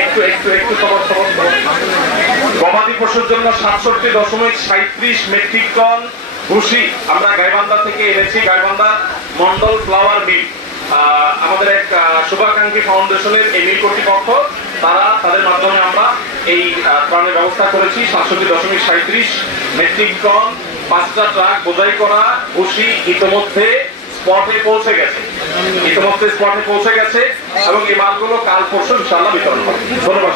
একটু একটু একটু। গবাদি পশুর জন্য সাতষট্টি দশমিক সাঁত্রিশ মেট্রিক টন ভুসি আমরা গাইবান্ধা থেকে এনেছি, গাইবান্ধা মন্ডল ফ্লাওয়ার মিল আমাদের এক শুভাকাঙ্ক্ষী ফাউন্ডেশনের এই মিল কর্তৃপক্ষ, তারা, তাদের মাধ্যমে আমরা এই ত্রাণের ব্যবস্থা করেছি, সাতষট্টি দশমিক সাঁত্রিশ মেট্রিক টন, পাঁচটা ট্রাক বোঝাই করা, ভুসি ইতোমধ্যে স্পটে পৌঁছে গেছে ইতিমধ্যে স্পটে পৌঁছে গেছে এবং এই মালগুলো কাল পরশু ইনশাল্লাহ বিতরণ হবে ধন্যবাদ।